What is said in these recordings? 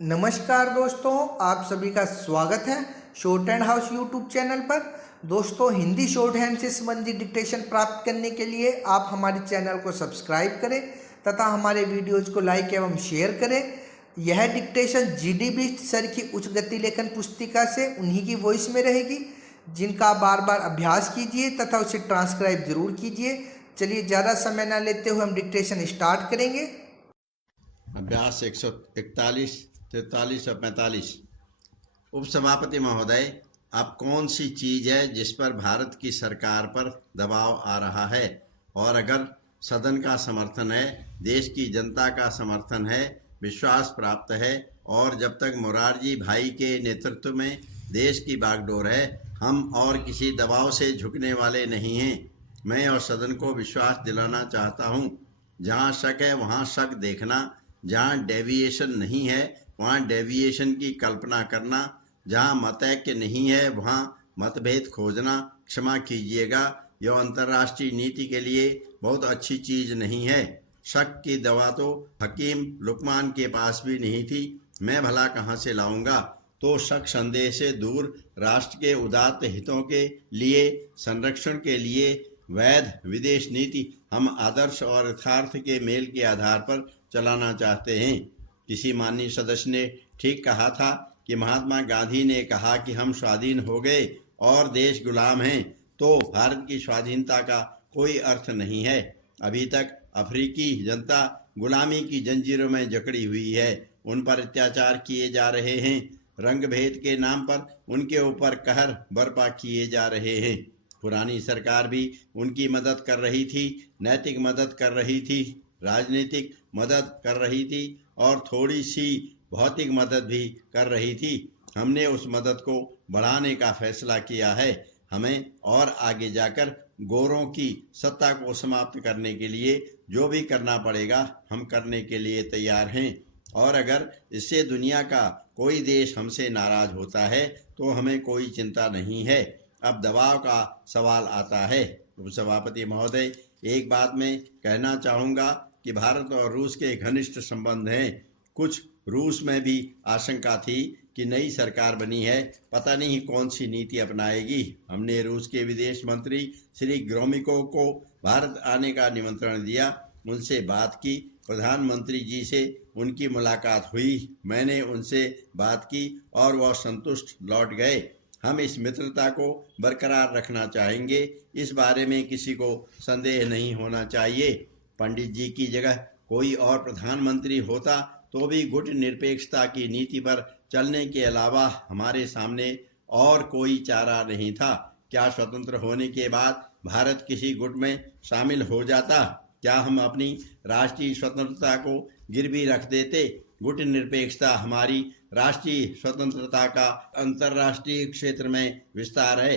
नमस्कार दोस्तों, आप सभी का स्वागत है short hand house YouTube channel पर। दोस्तों, हिंदी शॉर्ट हैंड से संबंधित डिक्टेशन प्राप्त करने के लिए आप हमारे चैनल को सब्सक्राइब करें तथा हमारे वीडियोज को लाइक एवं शेयर करें। यह डिक्टेशन जीडी बिष्ट सर की उच्च गति लेखन पुस्तिका से उन्हीं की वॉइस में रहेगी, जिनका आप बार बार अभ्यास कीजिए तथा उसे ट्रांसक्राइब जरूर कीजिए। चलिए, ज़्यादा समय न लेते हुए हम डिक्टेशन स्टार्ट करेंगे। अभ्यास 141, 43 और 45। उपसभापति महोदय, अब कौन सी चीज है जिस पर भारत की सरकार पर दबाव आ रहा है? और अगर सदन का समर्थन है, देश की जनता का समर्थन है, विश्वास प्राप्त है और जब तक मोरारजी भाई के नेतृत्व में देश की बागडोर है, हम और किसी दबाव से झुकने वाले नहीं हैं। मैं और सदन को विश्वास दिलाना चाहता हूं। जहां शक है वहां शक देखना, जहां डेविएशन नहीं है वहां डेविएशन की कल्पना करना, जहां मतैक्य नहीं है वहां मतभेद खोजना। क्षमा कीजिएगा, यह अंतर्राष्ट्रीय नीति के लिए बहुत अच्छी चीज नहीं है। शक की दवा तो हकीम लुकमान के पास भी नहीं थी, मैं भला कहां से लाऊंगा? तो शक संदेह से दूर राष्ट्र के उदात्त हितों के लिए, संरक्षण के लिए वैध विदेश नीति हम आदर्श और यथार्थ के मेल के आधार पर चलाना चाहते हैं। किसी माननीय सदस्य ने ठीक कहा था कि महात्मा गांधी ने कहा कि हम स्वाधीन हो गए और देश गुलाम हैं, तो भारत की स्वाधीनता का कोई अर्थ नहीं है। अभी तक अफ्रीकी जनता गुलामी की जंजीरों में जकड़ी हुई है, उन पर अत्याचार किए जा रहे हैं, रंग भेद के नाम पर उनके ऊपर कहर बर्पा किए जा रहे हैं। पुरानी सरकार भी उनकी मदद कर रही थी, नैतिक मदद कर रही थी, राजनीतिक मदद कर रही थी और थोड़ी सी भौतिक मदद भी कर रही थी। हमने उस मदद को बढ़ाने का फैसला किया है। हमें और आगे जाकर गोरों की सत्ता को समाप्त करने के लिए जो भी करना पड़ेगा हम करने के लिए तैयार हैं। और अगर इससे दुनिया का कोई देश हमसे नाराज होता है तो हमें कोई चिंता नहीं है। अब दबाव का सवाल आता है। उपसभापति महोदय, एक बात मैं कहना चाहूंगा कि भारत और रूस के घनिष्ठ संबंध हैं। कुछ रूस में भी आशंका थी कि नई सरकार बनी है, पता नहीं कौन सी नीति अपनाएगी। हमने रूस के विदेश मंत्री श्री ग्रोमिको को भारत आने का निमंत्रण दिया, उनसे बात की, प्रधानमंत्री जी से उनकी मुलाकात हुई, मैंने उनसे बात की और वह संतुष्ट लौट गए। हम इस मित्रता को बरकरार रखना चाहेंगे, इस बारे में किसी को संदेह नहीं होना चाहिए। पंडित जी की जगह कोई और प्रधानमंत्री होता तो भी गुट निरपेक्षता की नीति पर चलने के अलावा हमारे सामने और कोई चारा नहीं था। क्या स्वतंत्र होने के बाद भारत किसी गुट में शामिल हो जाता? क्या हम अपनी राष्ट्रीय स्वतंत्रता को गिरवी रख देते? गुट निरपेक्षता हमारी राष्ट्रीय स्वतंत्रता का अंतर्राष्ट्रीय क्षेत्र में विस्तार है।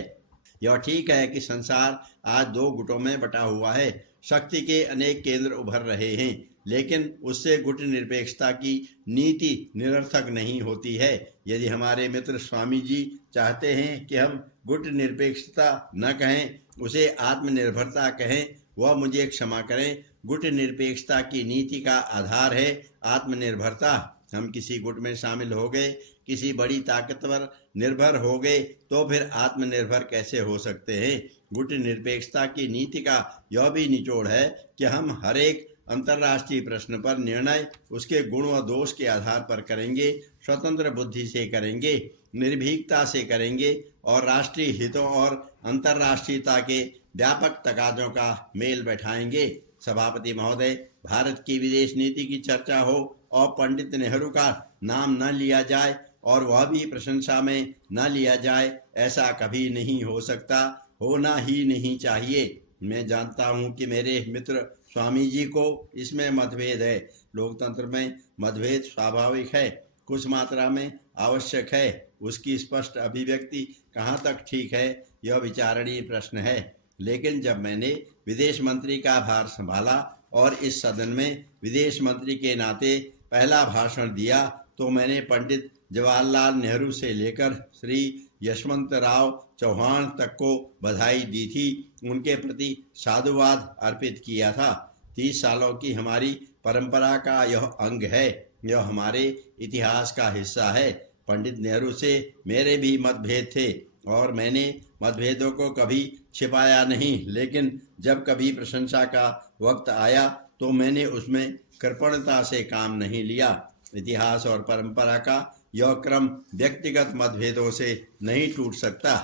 यह ठीक है कि संसार आज दो गुटों में बटा हुआ है, शक्ति के अनेक केंद्र उभर रहे हैं, लेकिन उससे गुट निरपेक्षता की नीति निरर्थक नहीं होती है। यदि हमारे मित्र स्वामी जी चाहते हैं कि हम गुट निरपेक्षता न कहें, उसे आत्मनिर्भरता कहें, वह मुझे क्षमा करें। गुट निरपेक्षता की नीति का आधार है आत्मनिर्भरता। हम किसी गुट में शामिल हो गए, किसी बड़ी ताकत पर निर्भर हो गए तो फिर आत्मनिर्भर कैसे हो सकते हैं? गुट निरपेक्षता की नीति का यह भी निचोड़ है कि हम हर एक अंतर्राष्ट्रीय प्रश्न पर निर्णय उसके गुण व दोष के आधार पर करेंगे, स्वतंत्र बुद्धि से करेंगे, निर्भीकता से करेंगे और राष्ट्रीय हितों और अंतर्राष्ट्रीयता के व्यापक तकाजों का मेल बैठाएंगे। सभापति महोदय, भारत की विदेश नीति की चर्चा हो और पंडित नेहरू का नाम न लिया जाए और वह भी प्रशंसा में न लिया जाए, ऐसा कभी नहीं हो सकता, होना ही नहीं चाहिए। मैं जानता हूं कि मेरे मित्र स्वामी जी को इसमें मतभेद है। लोकतंत्र में मतभेद स्वाभाविक है, कुछ मात्रा में आवश्यक है, उसकी स्पष्ट अभिव्यक्ति कहाँ तक ठीक है यह विचारणीय प्रश्न है। लेकिन जब मैंने विदेश मंत्री का भार संभाला और इस सदन में विदेश मंत्री के नाते पहला भाषण दिया तो मैंने पंडित जवाहरलाल नेहरू से लेकर श्री यशवंतराव चौहान तक को बधाई दी थी, उनके प्रति साधुवाद अर्पित किया था। 30 सालों की हमारी परंपरा का यह अंग है। यह हमारे इतिहास का हिस्सा है। पंडित नेहरू से मेरे भी मतभेद थे और मैंने मतभेदों को कभी छिपाया नहीं, लेकिन जब कभी प्रशंसा का वक्त आया तो मैंने उसमें कृपणता से काम नहीं लिया। इतिहास और परंपरा का यह क्रम व्यक्तिगत मतभेदों से नहीं टूट सकता।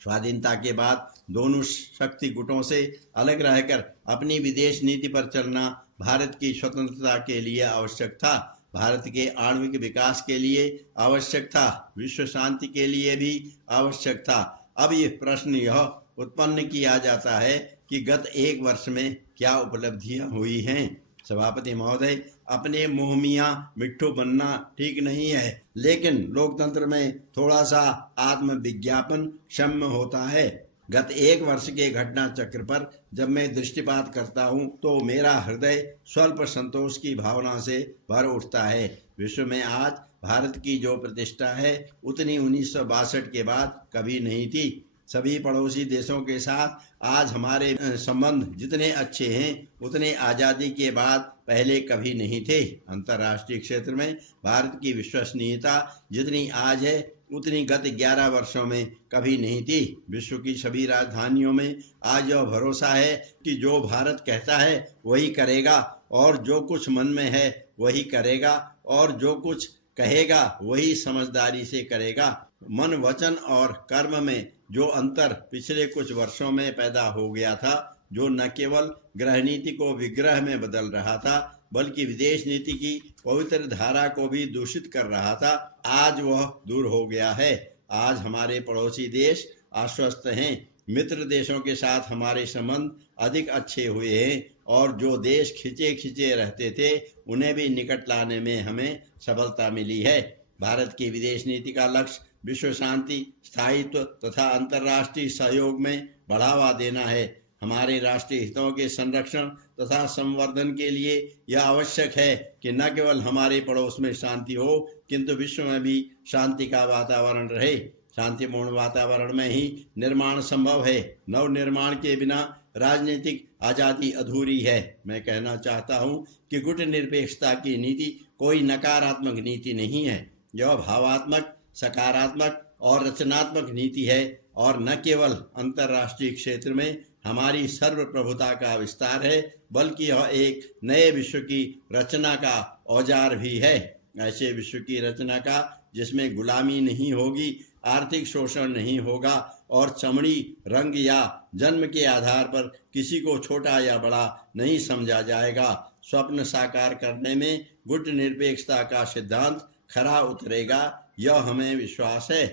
स्वाधीनता के बाद दोनों शक्ति गुटों से अलग रहकर अपनी विदेश नीति पर चलना भारत की स्वतंत्रता के लिए आवश्यक था, भारत के आणविक विकास के लिए आवश्यक था, विश्व शांति के लिए भी आवश्यक था। अब यह प्रश्न यह उत्पन्न किया जाता है कि गत एक वर्ष में क्या उपलब्धियां हुई हैं। सभापति महोदय, अपने मुंह मियां मिट्ठू बनना ठीक नहीं है, लेकिन लोकतंत्र में थोड़ा सा आत्मविज्ञापन क्षम्य होता है। गत एक वर्ष के घटना चक्र पर जब मैं दृष्टिपात करता हूं तो मेरा हृदय स्वल्प संतोष की भावना से भर उठता है। विश्व में आज भारत की जो प्रतिष्ठा है उतनी 1962 के बाद कभी नहीं थी। सभी पड़ोसी देशों के साथ आज हमारे संबंध जितने अच्छे हैं उतने आजादी के बाद पहले कभी नहीं थे। अंतर्राष्ट्रीय क्षेत्र में भारत की विश्वसनीयता जितनी आज है उतनी गत 11 वर्षों में कभी नहीं थी। विश्व की सभी राजधानियों में आज यह भरोसा है कि जो भारत कहता है वही करेगा और जो कुछ मन में है वही करेगा और जो कुछ कहेगा वही समझदारी से करेगा। मन, वचन और कर्म में जो अंतर पिछले कुछ वर्षों में पैदा हो गया था, जो न केवल गृह नीति को विग्रह में बदल रहा था बल्कि विदेश नीति की पवित्र धारा को भी दूषित कर रहा था, आज वह दूर हो गया है। आज हमारे पड़ोसी देश आश्वस्त हैं। मित्र देशों के साथ हमारे संबंध अधिक अच्छे हुए हैं और जो देश खिंचे खिंचे रहते थे उन्हें भी निकट लाने में हमें सफलता मिली है। भारत की विदेश नीति का लक्ष्य विश्व शांति, स्थायित्व तथा अंतर्राष्ट्रीय सहयोग में बढ़ावा देना है। हमारे राष्ट्रीय हितों के संरक्षण तथा संवर्धन के लिए यह आवश्यक है कि न केवल हमारे पड़ोस में शांति हो किंतु विश्व में भी शांति का वातावरण रहे। शांतिपूर्ण वातावरण में ही निर्माण संभव है। नव निर्माण के बिना राजनीतिक आजादी अधूरी है। मैं कहना चाहता हूं कि गुट निरपेक्षता की नीति कोई नकारात्मक नीति नहीं है। यह भावात्मक, सकारात्मक और रचनात्मक नीति है और न केवल अंतर्राष्ट्रीय क्षेत्र में हमारी सर्वप्रभुता का विस्तार है बल्कि यह एक नए विश्व की रचना का औजार भी है। ऐसे विश्व की रचना का जिसमें गुलामी नहीं होगी, आर्थिक शोषण नहीं होगा और चमड़ी, रंग या जन्म के आधार पर किसी को छोटा या बड़ा नहीं समझा जाएगा। स्वप्न साकार करने में गुट निरपेक्षता का सिद्धांत खरा उतरेगा, यह हमें विश्वास है।